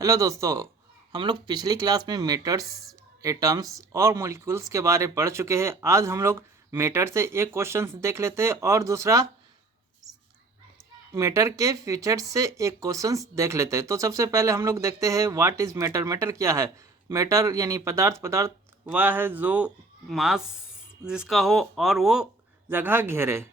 Hello दोस्तों, हम लोग पिछली क्लास में मेटर्स, एटम्स और मॉलिक्यूल्स के बारे में पढ़ चुके हैं। आज हम लोग मेटर से एक क्वेश्चन देख लेते हैं और दूसरा मेटर के फीचर्स से एक क्वेश्चन देख लेते हैं। तो सबसे पहले हम लोग देखते हैं व्हाट इज़ मेटर। मेटर क्या है? मेटर यानी पदार्थ वह है जो मास जिसका हो और वो जगह घेरे।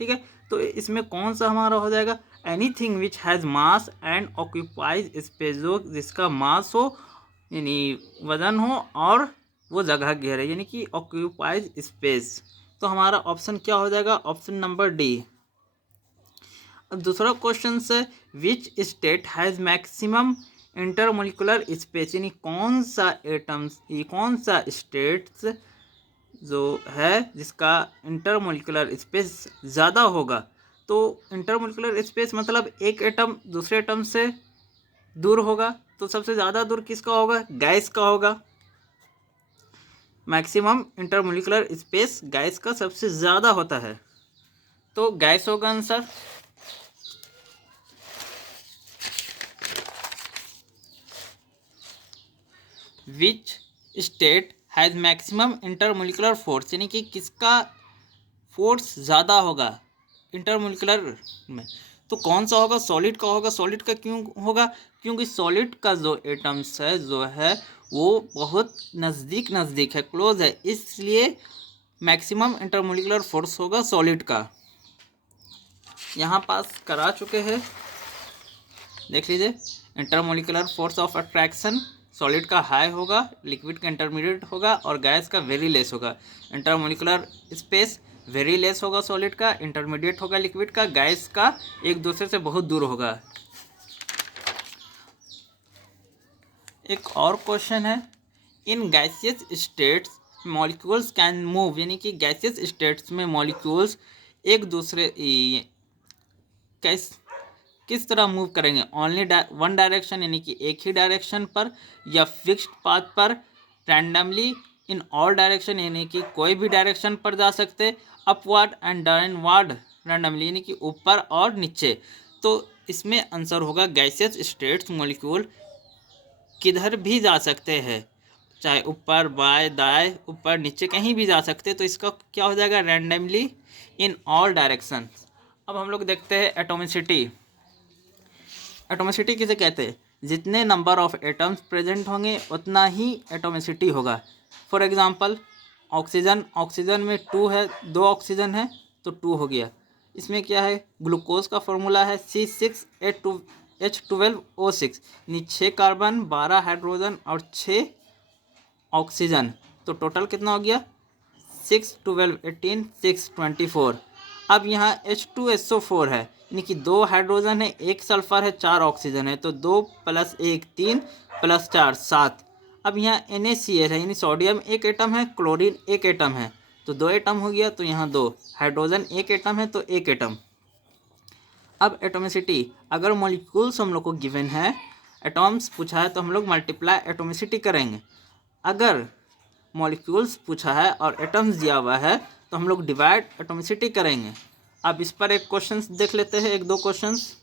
ठीक है, तो इसमें कौन सा हमारा हो जाएगा? Anything which has mass and occupies space, जो जिसका मास हो यानी वजन हो और वो जगह घेरे यानी कि ऑक्यूपाइज स्पेस। तो हमारा ऑप्शन क्या हो जाएगा? Option number D. अब दूसरा क्वेश्चन है which state has maximum intermolecular space, यानी कौन सा एटम्स, कौन सा स्टेट्स जो है जिसका इंटरमोलिकुलर स्पेस ज़्यादा होगा। तो इंटरमोलिकुलर स्पेस मतलब एक एटम दूसरे एटम से दूर होगा। तो सबसे ज़्यादा दूर किसका होगा? गैस का होगा। मैक्सिमम इंटरमोलिकुलर स्पेस गैस का सबसे ज़्यादा होता है, तो गैस होगा answer. Which state has maximum intermolecular force, यानी कि किसका फोर्स ज़्यादा होगा इंटरमोलिकुलर में। तो कौन सा होगा? सॉलिड का होगा। सॉलिड का क्यों होगा? क्योंकि सॉलिड का जो एटम्स है जो है वो बहुत नज़दीक है, क्लोज है, इसलिए मैक्सिमम इंटरमोलिकुलर फोर्स होगा सॉलिड का। यहाँ पास करा चुके हैं, देख लीजिए। Intermolecular force of attraction solid का हाई होगा, लिक्विड का इंटरमीडिएट होगा और गैस का वेरी लेस होगा। इंटरमोलिकुलर स्पेस वेरी लेस होगा सॉलिड का, इंटरमीडिएट होगा लिक्विड का, गैस का एक दूसरे से बहुत दूर होगा। एक और क्वेश्चन है, in gaseous states molecules can move, यानी कि गैसियस स्टेट्स में मॉलिक्यूल्स एक दूसरे किस तरह मूव करेंगे? ओनली वन डायरेक्शन यानी कि एक ही डायरेक्शन पर, या फिक्स्ड पाथ पर, रैंडमली इन ऑल डायरेक्शन यानी कि कोई भी डायरेक्शन पर जा सकते, अपवर्ड एंड डाउनवर्ड रैंडमली यानी कि ऊपर और नीचे। तो इसमें आंसर होगा गैसियस स्टेट्स मॉलिक्यूल किधर भी जा सकते हैं, चाहे ऊपर बाएं दाएं ऊपर नीचे कहीं भी जा सकते हैं। तो इसका क्या हो जाएगा? Randomly in all direction. अब हम लोग देखते हैं एटोमिसिटी। एटोमिसिटी किसे कहते हैं? जितने नंबर ऑफ एटम्स प्रेजेंट होंगे उतना ही एटोमिसिटी होगा। फॉर एग्जांपल ऑक्सीजन में 2 है, 2 ऑक्सीजन है तो 2 हो गया। इसमें क्या है? ग्लूकोज का फॉर्मूला है C6H12O6, यानी 6 कार्बन 12 हाइड्रोजन और 6 ऑक्सीजन। तो टोटल कितना हो गया? 6 12 18 6 24। अब यहाँ H2SO4 है, यानी कि 2 हाइड्रोजन है, 1 सल्फर है, 4 ऑक्सीजन है, तो 2 + 1 3 + 4 7। अब यहाँ NaCl है, यानी सोडियम एक एटम है, क्लोरीन एक एटम है, तो 2 एटम हो गया। तो यहाँ 2 हाइड्रोजन एक एटम है तो 1 एटम। अब एटोमिसिटी, अगर मॉलिक्यूल्स हम लोग को गिवन है, एटॉम्स पूछा है तो हम लोग मल्टीप्लाई एटोमिसिटी करेंगे। अगर मॉलिक्यूल्स पूछा है और एटम्स दिया हुआ है तो हम लोग डिवाइड एटोमिसिटी करेंगे। अब इस पर एक क्वेश्चन देख लेते हैं, एक दो क्वेश्चंस।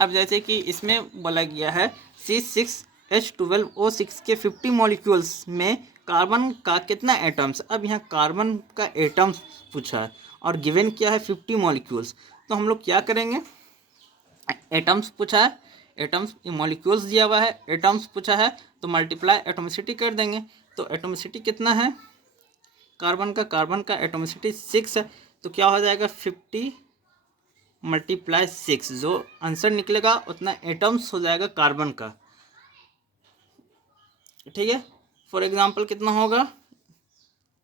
अब जैसे कि इसमें बोला गया है C6H12O6 के 50 मॉलिक्यूल्स में कार्बन का कितना एटम्स। अब यहाँ कार्बन का एटम्स पूछा है और गिवन क्या है? 50 मॉलिक्यूल्स। तो हम लोग क्या करेंगे? एटम्स पूछा है, एटम्स मॉलिक्यूल्स दिया हुआ है, एटम्स पूछा है तो मल्टीप्लाई एटोमिसिटी कर देंगे। तो एटोमिसिटी कितना है कार्बन का एटोमिसिटी 6 है, तो क्या हो जाएगा? 50 × 6, जो आंसर निकलेगा उतना एटम्स हो जाएगा कार्बन का। ठीक है, फॉर एग्जांपल कितना होगा?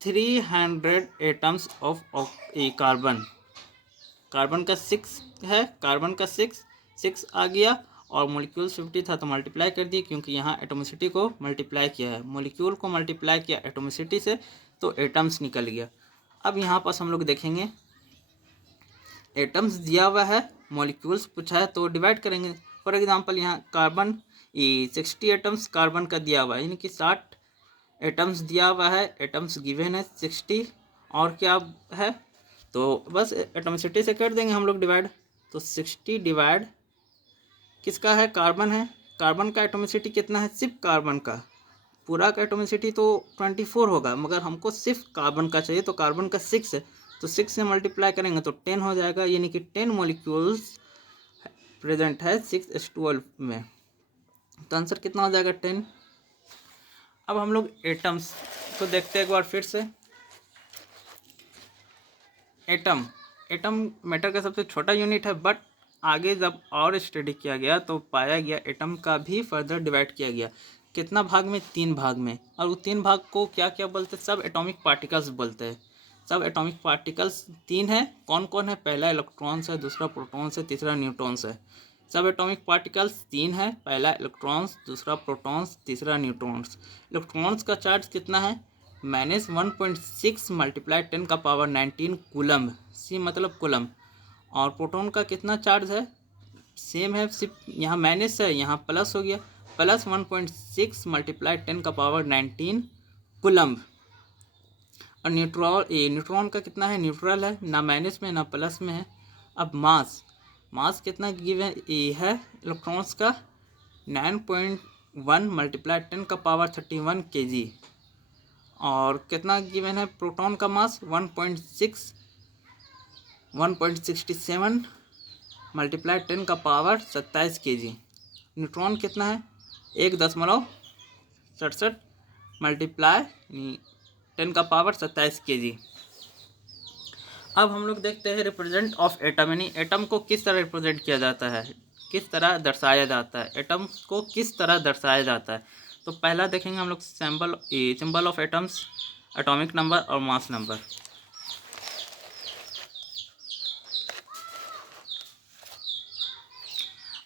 300 एटम्स ऑफ कार्बन। कार्बन का 6 है, कार्बन का 6 आ गया और मॉलिक्यूल 50 था तो मल्टीप्लाई कर दिए, क्योंकि यहाँ एटोमिसिटी को मल्टीप्लाई किया है, मॉलिक्यूल को मल्टीप्लाई किया एटोमिसिटी से, तो एटम्स निकल गया। अब यहाँ पास हम लोग देखेंगे, एटम्स दिया हुआ है, मॉलिक्यूल्स पूछा है तो डिवाइड करेंगे। फॉर एग्जांपल यहाँ कार्बन 60 एटम्स कार्बन का दिया हुआ है, यानी कि 60 एटम्स दिया हुआ है, एटम्स गिवन है 60 और क्या है, तो बस एटोमिसिटी से कर देंगे हम लोग डिवाइड। तो 60 / किसका है, कार्बन है। कार्बन का एटॉमिसिटी कितना है, सिर्फ कार्बन का, पूरा का एटॉमिसिटी तो 24 होगा, मगर हमको सिर्फ कार्बन का चाहिए, तो कार्बन का 6 है, तो 6 से मल्टीप्लाई करेंगे तो 10 हो जाएगा, यानी कि 10 मॉलिक्यूल्स प्रेजेंट है 6s12 में। तो आंसर कितना हो जाएगा, 10। अब हम लोग एटम्स को देखते हैं एक बार फिर से। एटम मैटर का सबसे छोटा यूनिट है, बट आगे जब और स्टडी किया गया तो पाया गया एटम का भी फर्दर डिवाइड किया गया। कितना भाग में, 3 भाग में। और वो 3 भाग को क्या क्या बोलते हैं, सब एटॉमिक पार्टिकल्स बोलते हैं। सब एटॉमिक पार्टिकल्स 3 है। कौन कौन है, पहला इलेक्ट्रॉन्स है, दूसरा प्रोटॉन्स है, तीसरा न्यूट्रॉन्स है। सब एटॉमिक पार्टिकल्स 3 है, पहला इलेक्ट्रॉन्स, दूसरा प्रोटॉन्स, तीसरा न्यूट्रॉन्स। इलेक्ट्रॉन्स का चार्ज कितना है, -1.6 मल्टीप्लाई 10 का पावर 19 कूलम्ब, सी मतलब कूलम्ब। और प्रोटॉन का कितना चार्ज है, सेम है, सिर्फ यहाँ माइनस है, यहाँ प्लस हो गया, +1.6 मल्टीप्लाई 10 का पावर 19 कूलम्ब। और न्यूट्रॉन का कितना है, न्यूट्रल है, ना माइनस में ना प्लस में है। अब मास कितना गिवन है इलेक्ट्रॉन्स का, 9.1 मल्टीप्लाई 10 का पावर 31 kg। और कितना गिवन है प्रोटॉन का मास, 1.67 मल्टीप्लाई 10 का पावर 27 kg। न्यूट्रॉन कितना है, 1.67 मल्टीप्लाई 10 का पावर 27 kg। अब हम लोग देखते हैं रिप्रेजेंट ऑफ एटम, यानी एटम को किस तरह रिप्रेजेंट किया जाता है, किस तरह दर्शाया जाता है, एटम को किस तरह दर्शाया जाता है। तो पहला देखेंगे हम लोग symbol of atoms, atomic number और मास नंबर।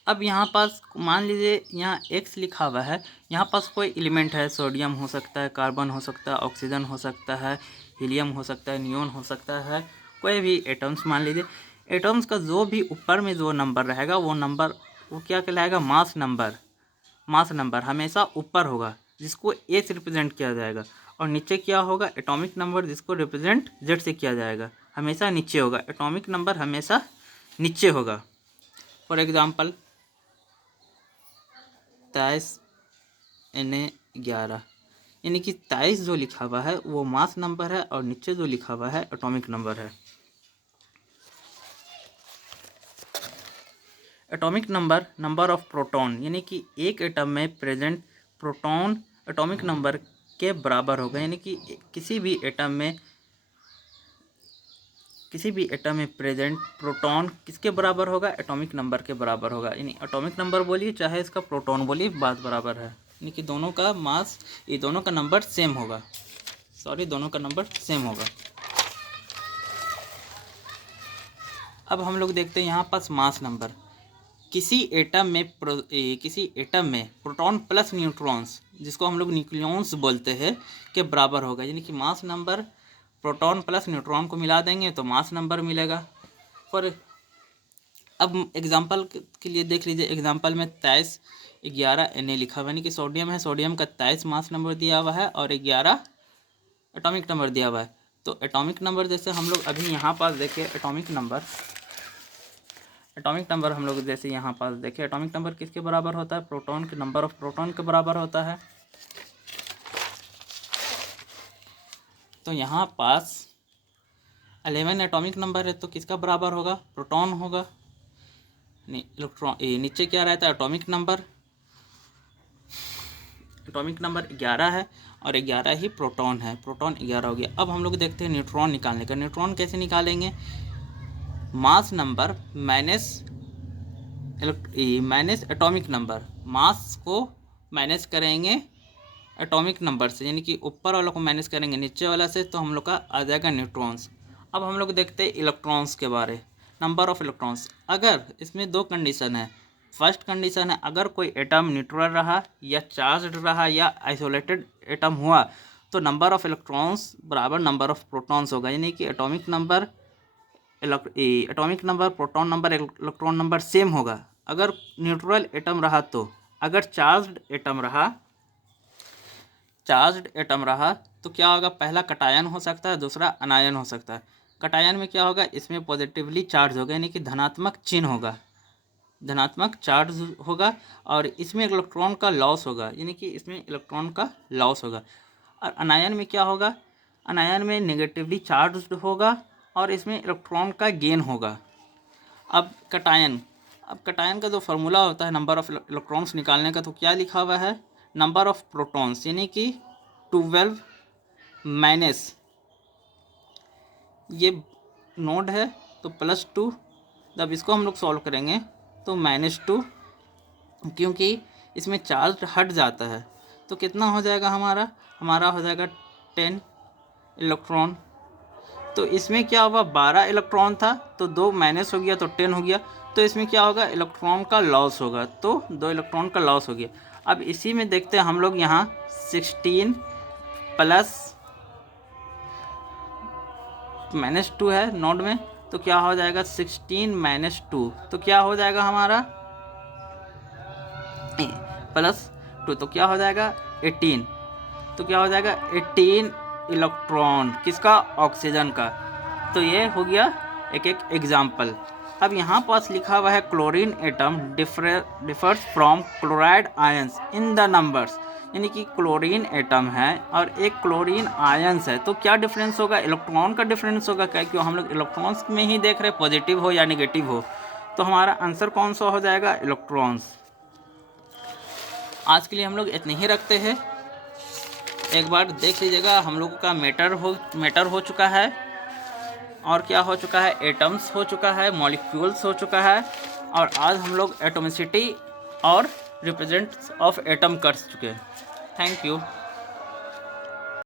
अब यहाँ पास मान लीजिए यहाँ X लिखा हुआ है, यहाँ पास कोई एलिमेंट है, सोडियम हो सकता है, कार्बन हो सकता है, ऑक्सीजन हो सकता है, हीलियम हो सकता है, नियोन हो सकता है, कोई भी एटम्स मान लीजिए। एटम्स का जो भी ऊपर में जो नंबर रहेगा वो नंबर वो क्या कहलाएगा, मास नंबर। मास नंबर हमेशा ऊपर होगा, जिसको ए से रिप्रेजेंट किया जाएगा, और नीचे क्या होगा, एटॉमिक नंबर, जिसको रिप्रेजेंट जेड से किया जाएगा, हमेशा नीचे होगा। एटॉमिक नंबर हमेशा नीचे होगा। फॉर एग्जाम्पल 23 Na11, यानी कि 23 जो लिखा हुआ है वो मास नंबर है, और नीचे जो लिखा हुआ है एटॉमिक नंबर है। एटॉमिक नंबर ऑफ प्रोटॉन, यानी कि एक एटम में प्रेजेंट प्रोटॉन एटॉमिक नंबर के बराबर होगा, यानी कि किसी भी एटम में प्रेजेंट प्रोटॉन किसके बराबर होगा, एटॉमिक नंबर के बराबर होगा। यानी एटॉमिक नंबर बोलिए चाहे इसका प्रोटॉन बोलिए, बात बराबर है, यानी कि दोनों का मास, ये दोनों का नंबर सेम होगा, दोनों का नंबर सेम होगा। अब हम लोग देखते हैं यहाँ पास मास नंबर। किसी एटम में प्रोटॉन प्लस न्यूट्रॉन्स, जिसको हम लोग न्यूक्लियॉन्स बोलते हैं, के बराबर होगा, यानी कि mass number proton plus neutron को मिला देंगे तो मास नंबर मिलेगा। पर अब एग्जांपल के लिए देख लीजिए, एग्जांपल में 2311 Na लिखा हुआ, यानी कि सोडियम है, सोडियम का 23 मास नंबर दिया हुआ है और 11 एटॉमिक नंबर दिया हुआ है। तो एटॉमिक नंबर जैसे हम लोग अभी यहाँ पास देखें, एटॉमिक नंबर हम लोग जैसे यहाँ पास देखें, एटॉमिक नंबर किसके बराबर होता है, प्रोटॉन के नंबर ऑफ प्रोटॉन के बराबर होता है। तो यहाँ पास 11 एटॉमिक नंबर है, तो किसका बराबर होगा, प्रोटॉन होगा। नीचे क्या रहता है, एटॉमिक नंबर 11 है और 11 ही प्रोटॉन है, प्रोटॉन 11 हो गया। अब हम लोग देखते हैं न्यूट्रॉन निकालने का। न्यूट्रॉन कैसे निकालेंगे, mass number minus atomic number, mass को माइनस करेंगे एटॉमिक नंबर से, यानी कि ऊपर वाला को माइनस करेंगे नीचे वाला से, तो हम लोग का आ जाएगा न्यूट्रॉन्स। अब हम लोग देखते हैं इलेक्ट्रॉन्स के बारे, नंबर ऑफ इलेक्ट्रॉन्स। अगर इसमें 2 कंडीशन है। फर्स्ट कंडीशन है, अगर कोई एटम न्यूट्रल रहा या चार्ज रहा या आइसोलेटेड एटम हुआ तो नंबर ऑफ इलेक्ट्रॉन्स बराबर नंबर ऑफ प्रोटॉन्स होगा, यानी कि atomic number proton number, electron number same होगा। अगर न्यूट्रल एटम रहा तो, अगर चार्ज्ड एटम रहा तो क्या होगा, पहला कटायन हो सकता है, दूसरा अनायन हो सकता है। कटायन में क्या होगा, इसमें पॉजिटिवली चार्ज होगा, यानी कि धनात्मक चिन्ह होगा, धनात्मक चार्ज होगा और इसमें इलेक्ट्रॉन का लॉस होगा, यानी कि इसमें इलेक्ट्रॉन का लॉस होगा। और अनायन में क्या होगा, अनायन में नेगेटिवली चार्ज होगा और इसमें इलेक्ट्रॉन का गेन होगा। अब कटायन का जो फार्मूला होता है नंबर ऑफ इलेक्ट्रॉन्स निकालने का, तो क्या लिखा हुआ है, नंबर ऑफ प्रोटॉन्स, यानी कि 12 माइनस ये नोड है तो +2, जब इसको हम लोग सॉल्व करेंगे तो -2, क्योंकि इसमें चार्ज हट जाता है तो कितना हो जाएगा, हमारा हो जाएगा 10 इलेक्ट्रॉन। तो इसमें क्या होगा, 12 इलेक्ट्रॉन था तो 2 माइनस हो गया तो 10 हो गया, तो इसमें क्या होगा, इलेक्ट्रॉन का लॉस होगा, तो 2 इलेक्ट्रॉन का लॉस हो गया। अब इसी में देखते हैं हम लोग यहाँ 16 प्लस -2 है नोड में, तो क्या हो जाएगा 16 - 2, तो क्या हो जाएगा हमारा +2, तो क्या हो जाएगा 18, तो क्या हो जाएगा 18 इलेक्ट्रॉन किसका, ऑक्सीजन का। तो ये हो गया एक एग्जाम्पल। अब यहाँ पास लिखा हुआ है chlorine atom differs from chloride ions in the numbers, यानी कि क्लोरीन एटम है और एक क्लोरीन आयंस है, तो क्या डिफरेंस होगा, इलेक्ट्रॉन का डिफरेंस होगा। क्या, क्यों हम लोग इलेक्ट्रॉन्स में ही देख रहे हैं, पॉजिटिव हो या नेगेटिव हो, तो हमारा आंसर कौन सा हो जाएगा, इलेक्ट्रॉन्स। आज के लिए हम लोग इतने ही रखते हैं। एक बार देख लीजिएगा, हम लोगों का मैटर हो चुका है, और क्या हो चुका है, एटम्स हो चुका है, मॉलिक्यूल्स हो चुका है, और आज हम लोग एटॉमिसिटी और रिप्रेजेंट्स ऑफ एटम कर चुके हैं। Thank you.